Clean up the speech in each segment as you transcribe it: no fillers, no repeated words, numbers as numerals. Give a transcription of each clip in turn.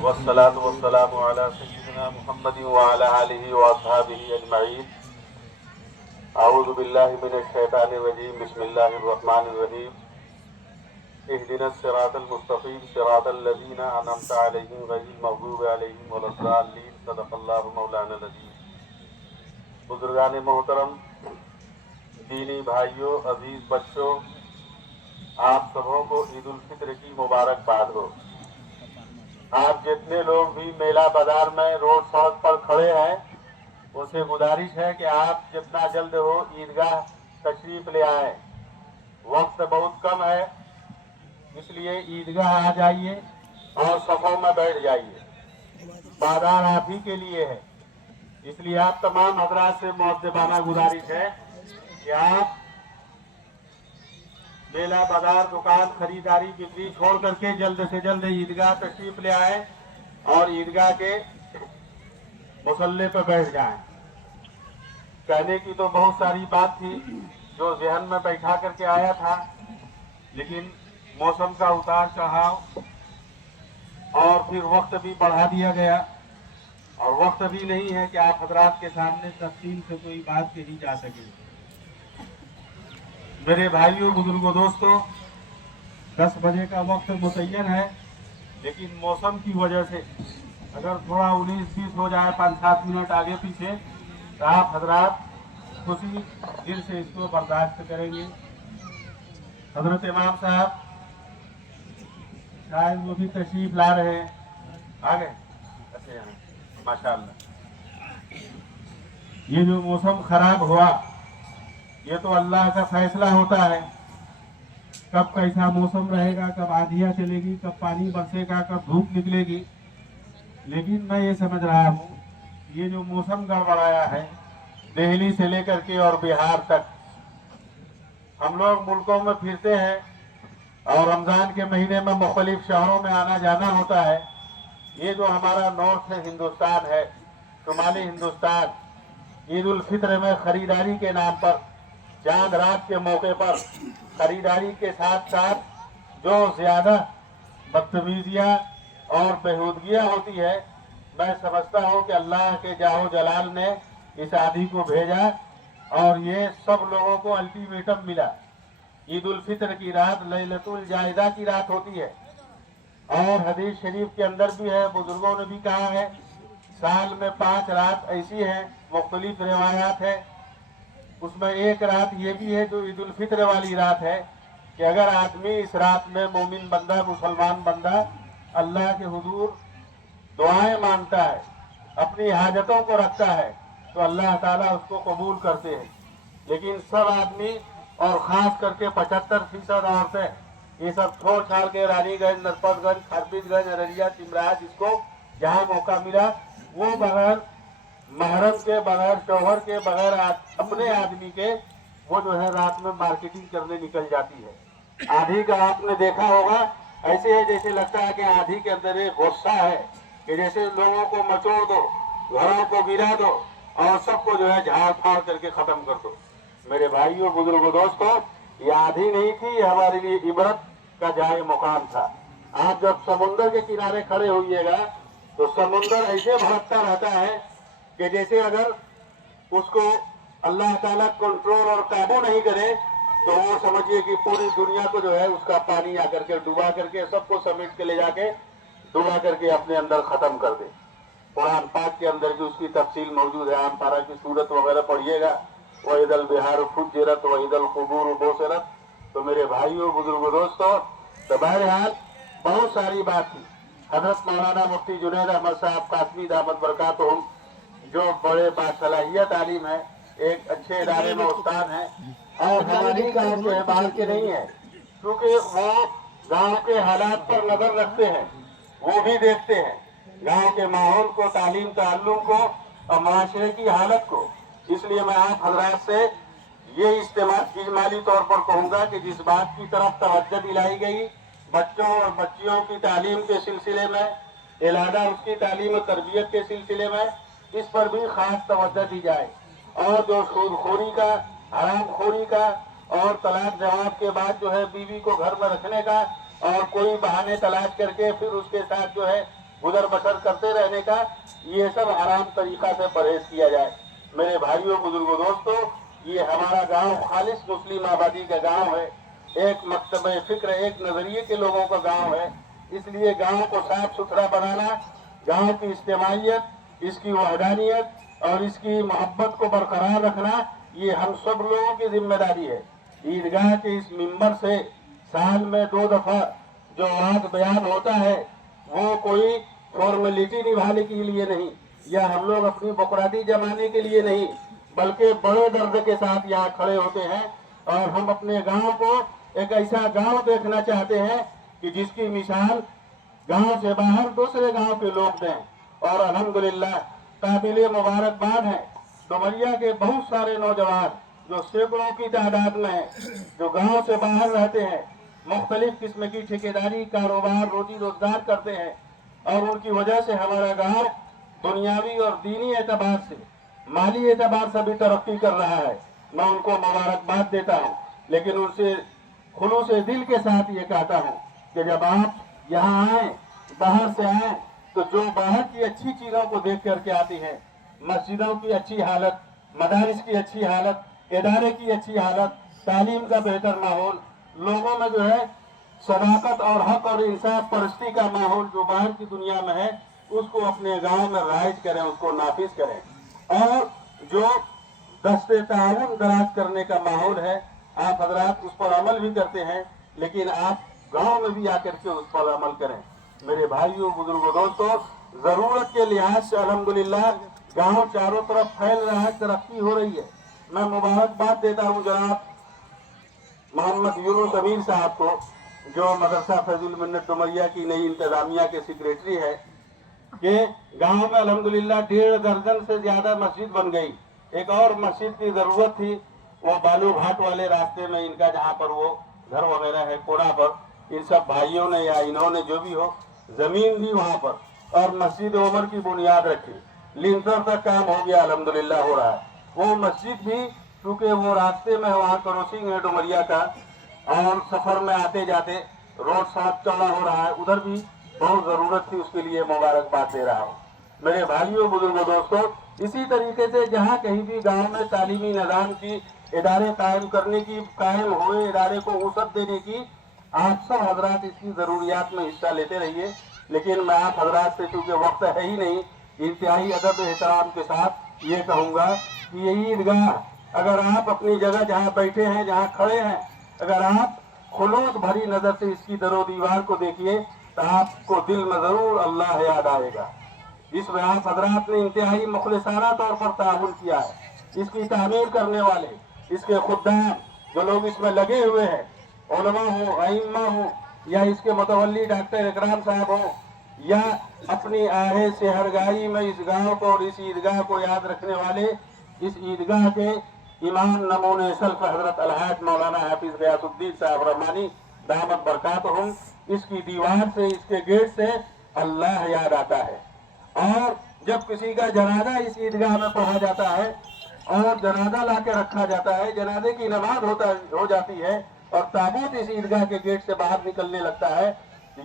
والصلاة والسلام على سيدنا محمد وعلى آله وأصحابه أجمعين. أعوذ بالله من الشيطان الرجيم. بسم الله الرحمن الرحيم. اهدنا الصراط المستقيم صراط الذين أنعمت عليهم غير المغضوب عليهم ولا الضالين. صدق الله مولانا العظيم. بزرگان محترم، دینی بھائیوں، عزیز بچوں، آپ سبوں کو عید الفطر کی مبارکباد ہو. آپ جتنے لوگ بھی میلہ بازار میں روڈ سڑک پر کھڑے ہیں، ان سے گزارش ہے کہ آپ جتنا جلد ہو عیدگاہ تشریف لے آئیں. وقت بہت کم ہے، اس لیے عیدگاہ آ جائیے اور صفوں میں بیٹھ جائیے. بازار آپ ہی کے لیے ہے، اس لیے آپ تمام حضرات سے مؤدبانہ گزارش ہے کہ آپ میلہ بازار دکان خریداری بکری چھوڑ کر کے جلد سے جلد عیدگاہ تشریف لے آئیں اور عیدگاہ کے مصلی پہ بیٹھ جائیں. کہنے کی تو بہت ساری بات تھی جو ذہن میں بیٹھا کر کے آیا تھا، لیکن موسم کا اتار چڑھاؤ اور پھر وقت بھی بڑھا دیا گیا اور وقت بھی نہیں ہے کہ آپ حضرات کے سامنے تفصیل سے کوئی بات کہی جا سکے. میرے بھائیوں، بزرگوں، دوستوں، 10 بجے کا وقت متعین ہے، لیکن موسم کی وجہ سے اگر تھوڑا 19-20 ہو جائے 5-7 منٹ آگے پیچھے تو آپ حضرات خوشی دل سے اس کو برداشت کریں گے. حضرت امام صاحب شاید وہ بھی تشریف لا رہے ہیں. آگے اچھا یہاں ماشاء اللہ. یہ جو موسم خراب ہوا، یہ تو اللہ کا فیصلہ ہوتا ہے. کب کیسا موسم رہے گا، کب آندھیاں چلے گی، کب پانی برسے گا، کب دھوپ نکلے گی. لیکن میں یہ سمجھ رہا ہوں یہ جو موسم گڑبڑایا ہے دہلی سے لے کر کے اور بہار تک، ہم لوگ ملکوں میں پھرتے ہیں اور رمضان کے مہینے میں مختلف شہروں میں آنا جانا ہوتا ہے. یہ جو ہمارا نارتھ ہندوستان ہے، شمالی ہندوستان، عید الفطر میں خریداری کے نام پر، چاند رات کے موقع پر خریداری کے ساتھ ساتھ جو زیادہ بدتمیزیاں اور بےہودگیاں ہوتی ہے، میں سمجھتا ہوں کہ اللہ کے جاہ و جلال نے اس آدھی کو بھیجا اور یہ سب لوگوں کو الٹیمیٹم ملا. عید الفطر کی رات لیلۃ الجائزہ کی رات ہوتی ہے اور حدیث شریف کے اندر بھی ہے، بزرگوں نے بھی کہا ہے سال میں 5 رات ایسی ہیں، مختلف روایات ہے. اس میں ایک رات یہ بھی ہے جو عید الفطر والی رات ہے کہ اگر آدمی اس رات میں مومن بندہ، مسلمان بندہ اللہ کے حضور دعائیں مانگتا ہے، اپنی حاجتوں کو رکھتا ہے تو اللہ تعالیٰ اس کو قبول کرتے ہیں. لیکن سب آدمی اور خاص کر کے 75% عورتیں یہ سب چھوڑ چھاڑ کے رانی گنج، نرپت گنج، خرپت گنج، ارریا، چمراج، جس کو جہاں موقع ملا وہ بغیر محرم کے، بغیر شوہر کے، بغیر اپنے آدمی کے وہ جو ہے رات میں مارکیٹنگ کرنے نکل جاتی ہے. آدھی کا آپ نے دیکھا ہوگا ایسے ہے جیسے لگتا ہے کہ آدھی کے اندر ایک غصہ ہے کہ جیسے لوگوں کو مچوڑ دو، گھروں کو گرا دو اور سب کو جو ہے جھاڑ پھاڑ کر کے ختم کر دو. میرے بھائیوں، بزرگوں، دوستوں، یہ آدھی نہیں تھی، یہ ہمارے لیے عبرت کا جائے مقام تھا. آپ جب سمندر کے کنارے کھڑے ہوئیے گا تو سمندر ایسے بھڑکتا رہتا ہے کہ جیسے اگر اس کو اللہ تعالیٰ کنٹرول اور قابو نہیں کرے تو وہ سمجھیے کہ پوری دنیا کو جو ہے اس کا پانی آ کر کے ڈبا کر کے سب کو سمیٹ کے لے جا کے ڈبا کر کے اپنے اندر ختم کر دے. قرآن پاک کے اندر بھی اس کی تفصیل موجود ہے. عام پارہ کی سورت وغیرہ پڑھیے گا، وَإِذَا الْبِحَارُ فُجِّرَتْ وَإِذَا الْقُبُورُ بُعْثِرَتْ. تو میرے بھائیوں، بزرگوں، دوستوں، تو بہرحال بہت ساری بات تھی. حضرت مولانا مفتی جنید احمد صاحب قاسمی دامت برکاتہم جو بڑے باصلاحیت عالم ہے، ایک اچھے ادارے میں استاد ہیں اور ہماری گاؤں کے باہر کے نہیں ہے، کیونکہ وہ گاؤں کے حالات پر نظر رکھتے ہیں، وہ بھی دیکھتے ہیں گاؤں کے ماحول کو، تعلیم تعلم کو اور معاشرے کی حالت کو. اس لیے میں آپ حضرات سے یہ اجمالی طور پر کہوں گا کہ جس بات کی طرف توجہ دلائی گئی بچوں اور بچیوں کی تعلیم کے سلسلے میں، علیحدہ اس کی تعلیم و تربیت کے سلسلے میں، اس پر بھی خاص توجہ دی جائے. اور جو سود خوری کا، حرام خوری کا اور طلاق جواب کے بعد جو ہے بیوی کو گھر میں رکھنے کا اور کوئی بہانے تلاش کر کے پھر اس کے ساتھ جو ہے गुजर बसर करते रहने का, ये सब हराम तरीका से परहेज किया जाए। मेरे भाइयों बुजुर्गों दोस्तों, ये हमारा गांव खालिस मुस्लिम आबादी का गांव है, एक मकतब फिक्र, एक नजरिए के लोगों का गांव है। इसलिए गांव को साफ सुथरा बनाना, गांव की इज्तिमाइयत, इसकी वहदानियत और इसकी मोहब्बत को बरकरार रखना, ये हम सब लोगों की जिम्मेदारी है। ईदगाह के इस मिंबर से साल में 2 दफा जो वाद बयान होता है, वो कोई फॉर्मेलिटी निभाने के लिए नहीं, या हम लोग अपनी बकराती जमाने के लिए नहीं, बल्कि बड़े दर्द के साथ यहाँ खड़े होते हैं। और हम अपने गांव को एक ऐसा गांव देखना चाहते हैं कि जिसकी मिसाल गांव से बाहर दूसरे गांव के लोग दें। और अल्हम्दुलिल्लाह काबिल मुबारकबाद है, डुमरिया के बहुत सारे नौजवान जो सैकड़ों की तादाद में है, जो गांव से बाहर रहते हैं, मुख्तलिफ किस्म की ठेकेदारी, कारोबार, रोजी रोजगार करते हैं, और उनकी वजह से हमारा गांव दुनियावी और दीनी एतबार से, माली एतबार से भी तरक्की कर रहा है। मैं उनको मुबारकबाद देता हूँ, लेकिन उनसे खुलूस दिल के साथ ये कहता हूँ कि जब आप यहाँ आए, बाहर से आए, तो जो बाहर की अच्छी चीजों को देख करके आती हैं, मस्जिदों की अच्छी हालत, मदारिस की अच्छी हालत, इदारे की अच्छी हालत, तालीम का बेहतर माहौल, लोगों में जो है सदाकत और हक और इंसाफ परस्ती का माहौल जो बाहर की दुनिया में है, उसको अपने गांव में राइज करें, उसको नाफिज करें। और जो दस्ते ताउन दराज करने का माहौल है, आप हजरात उस पर अमल भी करते हैं, लेकिन आप गांव में भी आकर के उस पर अमल करें। मेरे भाइयों बुजुर्गों दोस्तों, जरूरत के लिहाज से अल्हम्दुलिल्लाह गांव चारों तरफ फैल रहा है, तरक्की हो रही है। मैं मुबारकबाद देता हूँ जनाब मोहम्मद यूनुस अमीर साहब को, जो मदरसा फैजुल मिन्नत डुमरिया की नई इंतजामिया के सेक्रेटरी है, कि गांव में अल्हम्दुलिल्लाह 1.5 दर्जन से ज्यादा मस्जिद बन गई। एक और मस्जिद की जरूरत थी, वो बालू घाट वाले रास्ते में इनका, जहाँ पर वो घर वगैरह है कोना पर, इन सब भाइयों ने या इन्होंने जो भी हो जमीन दी वहाँ पर, और मस्जिद उमर की बुनियाद रखी, लिंटर तक काम हो गया, अल्हम्दुलिल्लाह हो रहा है। वो मस्जिद भी क्योंकि वो रास्ते में वहाँ क्रॉसिंग है डुमरिया का, और सफर में आते जाते रोड साफ चौड़ा हो रहा है, उधर भी बहुत जरूरत थी, उसके लिए मुबारकबाद दे रहा हूँ। मेरे भाइयों बुजुर्गों दोस्तों, इसी तरीके से जहाँ कहीं भी गांव में तालीमी निज़ाम की इदारे कायम करने की, कायम हुए इदारे को वसअत देने की, आप सब हजरात इसकी जरूरियात में हिस्सा लेते रहिए। लेकिन मैं आप हजरात से, चूंकि वक्त है ही नहीं, इंतहाई अदब एहतराम के साथ ये कहूँगा कि ये ईदगाह, अगर आप अपनी जगह जहाँ बैठे हैं, जहाँ खड़े हैं, अगर आप खुलूस भरी नजर से इसकी दरो दीवार को देखिए, तो आपको दिल में जरूर अल्लाह याद आएगा। इसमें आप हजरात ने इंतहाई मुखलिसाना तौर पर ताउन किया है। इसकी तामीर करने वाले, इसके खुद्दाम, जो लोग इसमें लगे हुए हैं, उलमा हो, अइम्मा हो, या इसके मुतवल्ली डॉक्टर इकराम साहब हो, या अपनी आहे सेहरगाही में इस गांव को और इस ईदगाह को याद रखने वाले, इस ईदगाह के इमाम नमूने सल्फ हजरत अलहाज मौलाना हाफिज गयासुद्दीन साहब रहमानी दामत बरकातहुम, इसकी दीवार से, इसके गेट से अल्लाह याद आता है। और जब किसी का जनाजा इस ईदगाह में पढ़ा जाता है और जनाजा ला के रखा जाता है, जनाजे की नमाज हो जाती है और ताबूत इस ईदगाह के गेट से बाहर निकलने लगता है,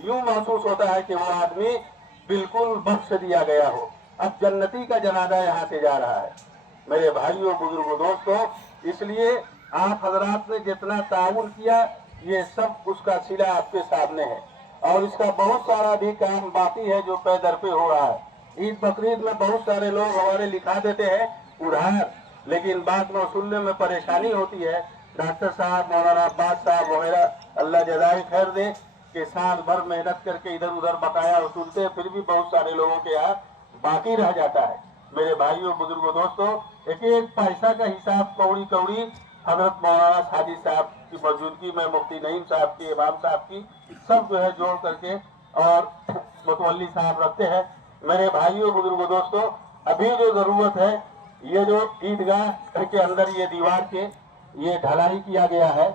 यूं महसूस होता है कि वो आदमी बिल्कुल बख्श दिया गया हो, अब जन्नती का जनाजा यहाँ से जा रहा है। मेरे भाइयों बुजुर्गों दोस्तों, इसलिए आप हजरात ने जितना ताउन किया, ये सब उसका सिला आपके सामने है। और इसका बहुत सारा भी काम बाकी है जो पे दर पे हो रहा है। ईद बकरीद में बहुत सारे लोग हमारे लिखा देते हैं उधार, लेकिन बाद में वसूलने में परेशानी होती है। डॉक्टर साहब, मौलाना अब्बास साहब वगैरह, अल्लाह जज़ाए खैर दे, कि साल भर मेहनत करके इधर उधर बकाया वसूलते हैं, फिर भी बहुत सारे लोगों के यहाँ बाकी रह जाता है। मेरे भाइयों बुजुर्गों दोस्तों, एक एक पैसा का हिसाब कौड़ी कौड़ी हजरत मौलाना साजिद साहब की मौजूदगी में, मुफ्ती नईम साहब की, इमाम साहब की, सब जो है जोड़ करके और मुतवल्ली साहब रखते हैं। मेरे भाइयों बुजुर्गों दोस्तों, अभी जो जरूरत है, ये जो ईदगाह के अंदर ये दीवार के ये ढलाई किया गया है,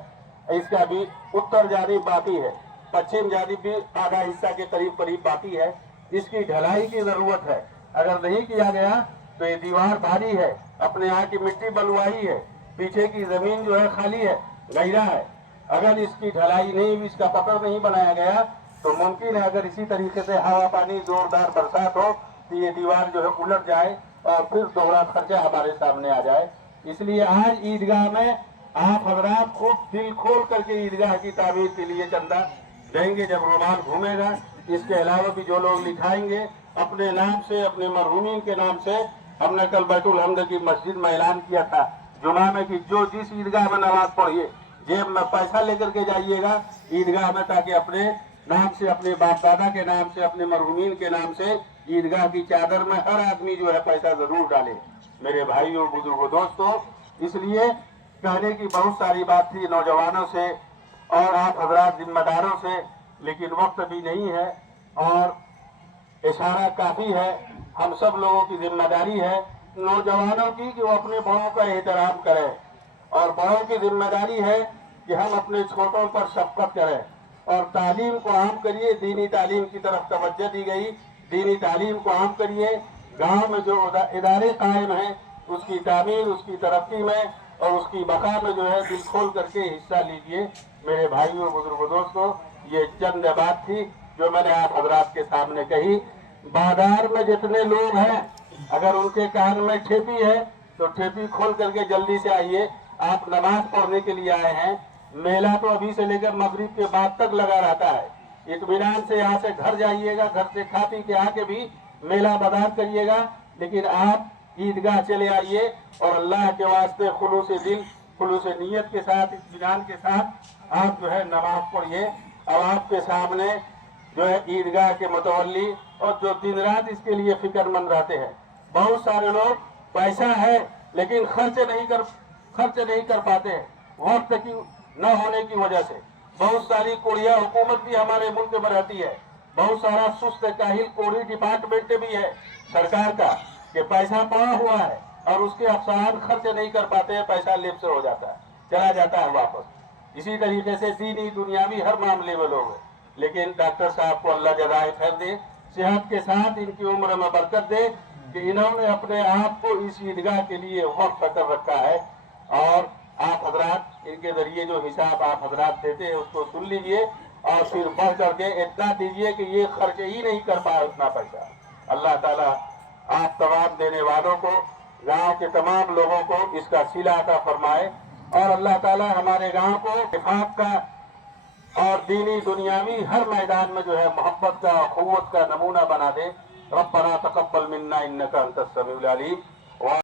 इसका अभी उत्तर जानिब बाकी है, पश्चिम जानिब भी आधा हिस्सा के करीब करीब बाकी है। इसकी ढलाई की जरूरत है। अगर नहीं किया गया तो ये दीवार भारी है, अपने यहाँ की मिट्टी बलुआही है, पीछे की जमीन जो है खाली है, गहरा है। अगर इसकी ढलाई नहीं, इसका पकड़ नहीं बनाया गया तो मुमकिन है अगर इसी तरीके से हवा पानी जोरदार बरसात हो तो ये दीवार जो है उलट जाए और फिर दोहरा खर्चा हमारे सामने आ जाए। इसलिए आज ईदगाह में आप हजरात खूब दिल खोल करके ईदगाह की तामीर के लिए चंदा देंगे जब रुमाल घूमेगा। इसके अलावा भी जो लोग लिखाएंगे अपने नाम से, अपने मरहूमीन के नाम से, हमने कल बैतुल हम्द की मस्जिद में ऐलान किया था जुमा में कि जो जिस ईदगाह में नमाज पढ़िए जेब में पैसा लेकर के जाइएगा ईदगाह में, ताकि अपने नाम से, अपने बाप दादा के नाम से, अपने मरहूमीन के नाम से ईदगाह की चादर में हर आदमी जो है पैसा जरूर डाले। मेरे भाइयों, बुजुर्गों, दोस्तों, इसलिए कहने की बहुत सारी बात थी नौजवानों से और आप हजरात जिम्मेदारों से, लेकिन वक्त भी नहीं है और इशारा काफी है। हम सब लोगों की जिम्मेदारी है नौजवानों की कि वो अपने बड़ों का एहतराम करें और बड़ों की जिम्मेदारी है कि हम अपने छोटों पर शफकत करें और तालीम को आम करिए। दीनी तालीम की तरफ तवज्जो दी गई, दीनी तालीम को आम करिए। गांव में जो इदारे कायम हैं उसकी तामीर, उसकी तरक्की में और उसकी बका में जो है दिल खोल करके हिस्सा लीजिए। मेरे भाइयों, बुजुर्गों, दोस्तों, ये चंद बात थी जो मैंने आप हजरात के सामने कही। बाजार में जितने लोग हैं अगर उनके कान में ठेपी है तो ठेपी खोल करके जल्दी से आइए। आप नमाज पढ़ने के लिए आए हैं। मेला तो अभी से लेकर मगरिब के बाद तक लगा रहता है। इत्मीनान से यहाँ से घर जाइएगा, घर से खा पी के आके भी मेला बाजार करिएगा, लेकिन आप ईदगाह चले आइए और अल्लाह के वास्ते खुलूस दिल, खुलूस नीयत के साथ, इत्मीनान के साथ आप जो है नमाज पढ़िए। अब आपके सामने जो है ईदगाह के मुतवल्ली और जो दिन रात इसके लिए फिक्रमंद रहते हैं। बहुत सारे लोग पैसा है लेकिन खर्च नहीं कर पाते हैं वक्त की न होने की वजह से। बहुत सारी कोढ़िया हुकूमत भी हमारे मुल्क में रहती है, बहुत सारा सुस्त काहिल कोढ़ी डिपार्टमेंट भी है सरकार का कि पैसा पड़ा हुआ है और उसके अफसरान खर्च नहीं कर पाते हैं, पैसा लेब से हो जाता है, चला जाता है वापस। इसी तरीके से दीनी दुनियावी हर मामले में लोग हैं, लेकिन डॉक्टर साहब को अल्लाह जज़ाए खैर दे, सेहत के साथ इनकी उम्र में बरकत दे कि इन्होंने अपने आप को इस ईदगाह के लिए वक्फ कर रखा है। और आप हजरात इनके जरिए जो हिसाब आप हजरात देते हैं उसको सुन लीजिए और फिर बढ़ करके इतना दीजिए कि ये खर्च ही नहीं कर पाए उतना पैसा। अल्लाह ताला आप तमाम देने वालों को, गांव के तमाम लोगों को इसका सिला अता फरमाए और अल्लाह ताला हमारे गांव को इत्तेफाक का और दीनी दुनियावी हर मैदान में जो है मोहब्बत का, अखुव्वत का नमूना बना दे। रब्बना तक़ब्बल मिन्ना इन्नका अंतस समीउल अलीम।